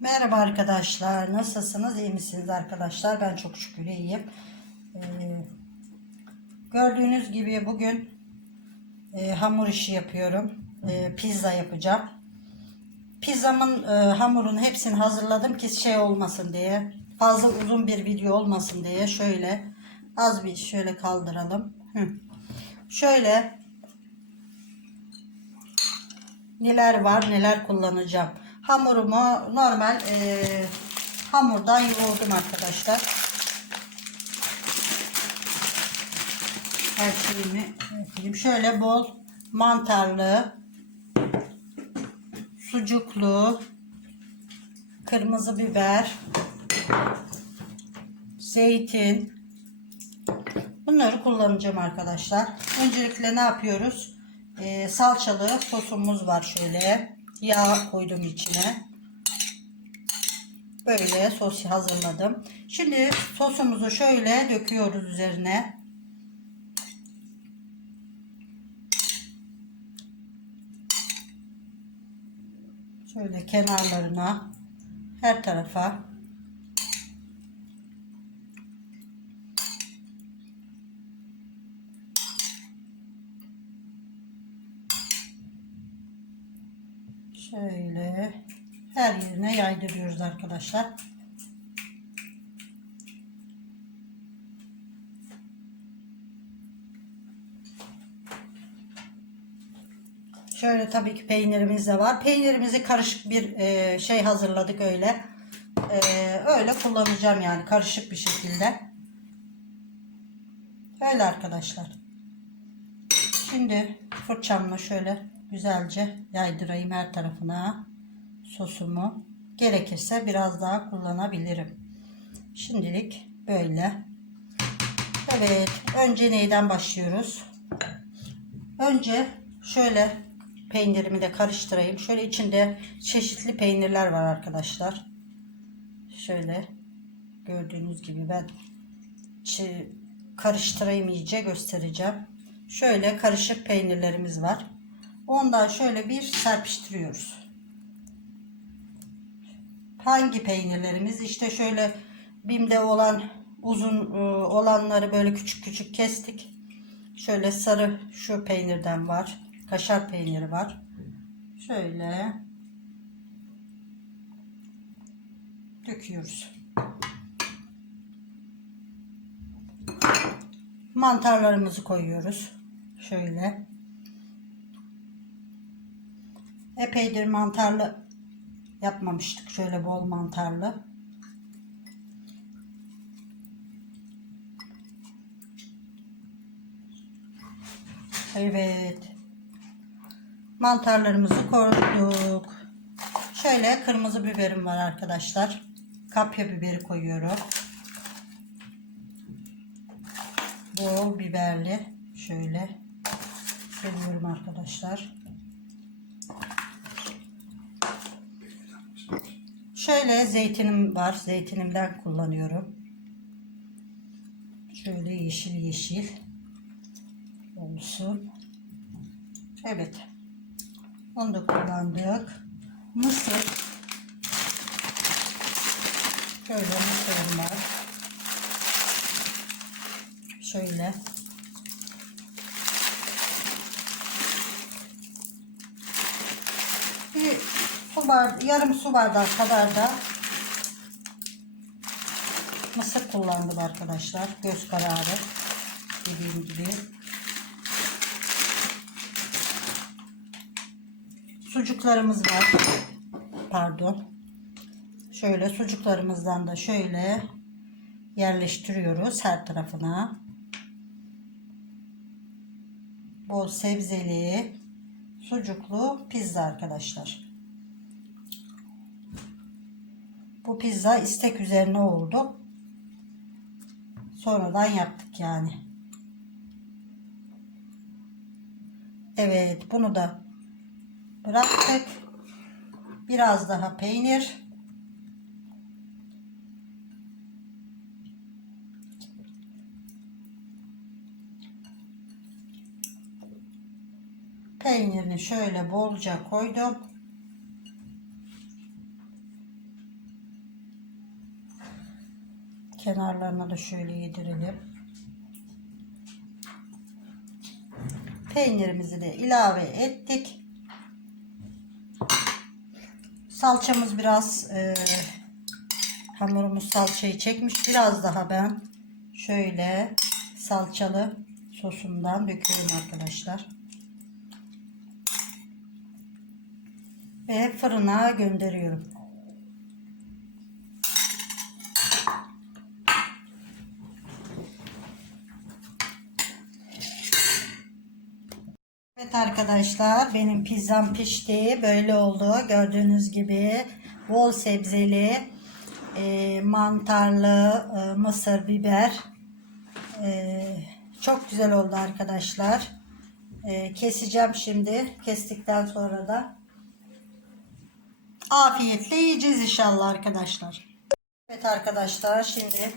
Merhaba arkadaşlar. Nasılsınız? İyi misiniz arkadaşlar? Ben çok şükür iyiyim. Ee, gördüğünüz gibi bugün e, hamur işi yapıyorum. E, pizza yapacağım. Pizzamın e, hamurunu hepsini hazırladım ki şey olmasın diye. Fazla uzun bir video olmasın diye şöyle az bir şöyle kaldıralım. Hı. Şöyle neler var neler kullanacağım. Hamurumu normal e, hamurdan yoğurdum arkadaşlar. Her şeyimi yapayım. Şöyle bol mantarlı, sucuklu, kırmızı biber, zeytin. Bunları kullanacağım arkadaşlar. Öncelikle ne yapıyoruz? Ee, salçalı sosumuz var şöyle. Yağ koydum içine. Böyle sos hazırladım. Şimdi sosumuzu şöyle döküyoruz üzerine. Şöyle kenarlarına her tarafa şöyle her yerine yaydırıyoruz arkadaşlar. Şöyle tabii ki peynirimiz de var. Peynirimizi karışık bir e, şey hazırladık öyle. E, öyle kullanacağım yani karışık bir şekilde. Öyle arkadaşlar. Şimdi fırçamla şöyle güzelce yaydırayım her tarafına sosumu. Gerekirse biraz daha kullanabilirim. Şimdilik böyle. Evet. Önce neyden başlıyoruz? Önce şöyle peynirimi de karıştırayım. Şöyle içinde çeşitli peynirler var arkadaşlar. Şöyle gördüğünüz gibi ben karıştırayım iyice göstereceğim. Şöyle karışık peynirlerimiz var. Ondan şöyle bir serpiştiriyoruz. Hangi peynirlerimiz? İşte şöyle bimde olan uzun olanları böyle küçük küçük kestik. Şöyle sarı şu peynirden var. Kaşar peyniri var. Şöyle döküyoruz. Mantarlarımızı koyuyoruz. Şöyle. Epeydir mantarlı yapmamıştık. Şöyle bol mantarlı. Evet. Mantarlarımızı koyduk. Şöyle kırmızı biberim var arkadaşlar. Kapya biberi koyuyorum. Bol biberli. Şöyle koyuyorum arkadaşlar. Şöyle zeytinim var. Zeytinimden kullanıyorum. Şöyle yeşil yeşil olsun. Evet. Onu da kullandık. Mısır. Şöyle mısırım var. Şöyle. Bir su bardağı, yarım su bardağı kadar da mısır kullandım arkadaşlar. Göz kararı dediğim gibi. Sucuklarımız var. Pardon. Şöyle sucuklarımızdan da şöyle yerleştiriyoruz her tarafına. Bol sebzeli sucuklu pizza arkadaşlar. Bu pizza istek üzerine oldu. Sonradan yaptık yani. Evet bunu da bıraktık. Biraz daha peynir. Peynirini şöyle bolca koydum. Kenarlarına da şöyle yedirelim. Peynirimizi de ilave ettik. Salçamız biraz e, hamurumuz salçayı çekmiş. Biraz daha ben şöyle salçalı sosundan döküyorum arkadaşlar. Ve fırına gönderiyorum. Evet arkadaşlar benim pizzam pişti. Böyle oldu. Gördüğünüz gibi bol sebzeli, e, mantarlı, e, mısır, biber. E, çok güzel oldu arkadaşlar. E, keseceğim şimdi. Kestikten sonra da afiyetle yiyeceğiz inşallah arkadaşlar. Evet arkadaşlar şimdi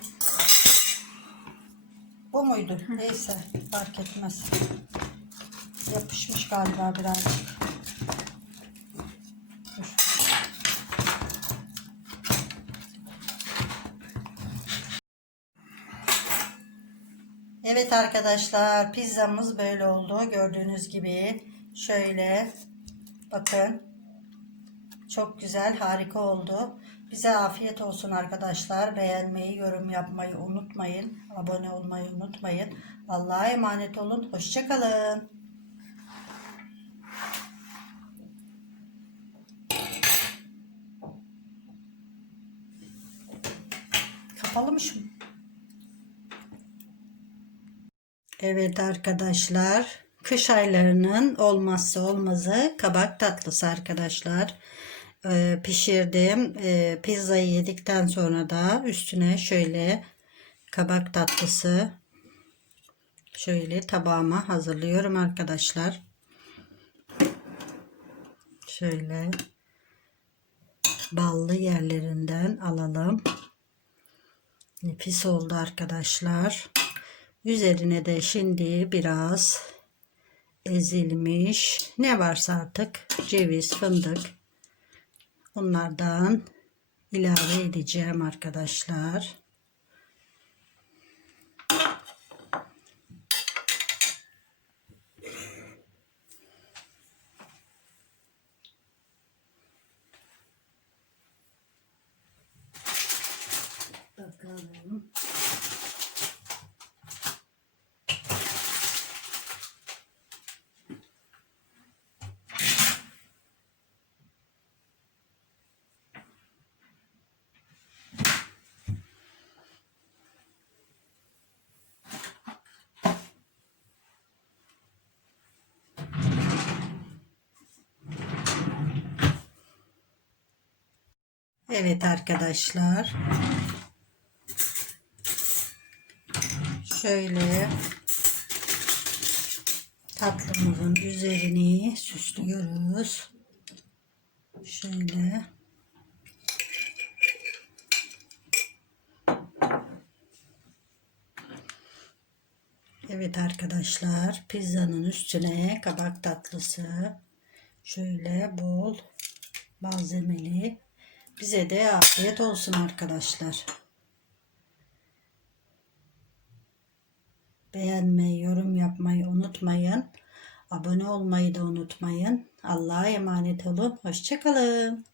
bu muydu? Neyse fark etmez. Yapışmış galiba birazcık. Evet arkadaşlar pizzamız böyle oldu. Gördüğünüz gibi şöyle bakın. Çok güzel harika oldu. Bize afiyet olsun arkadaşlar. Beğenmeyi, yorum yapmayı unutmayın. Abone olmayı unutmayın. Allah'a emanet olun. Hoşçakalın. Kapalımış mı? Evet arkadaşlar. Kış aylarının olmazsa olmazı kabak tatlısı arkadaşlar. Ee, pişirdim. Ee, pizzayı yedikten sonra da üstüne şöyle kabak tatlısı şöyle tabağıma hazırlıyorum arkadaşlar. Şöyle ballı yerlerinden alalım. Nefis oldu arkadaşlar. Üzerine de şimdi biraz ezilmiş ne varsa artık ceviz, fındık bunlardan ilave edeceğim arkadaşlar. Evet arkadaşlar. Şöyle tatlımızın üzerini süslüyoruz. Şöyle. Evet arkadaşlar pizzanın üstüne kabak tatlısı şöyle bol malzemeli bize de afiyet olsun arkadaşlar. Beğenmeyi, yorum yapmayı unutmayın. Abone olmayı da unutmayın. Allah'a emanet olun. Hoşçakalın.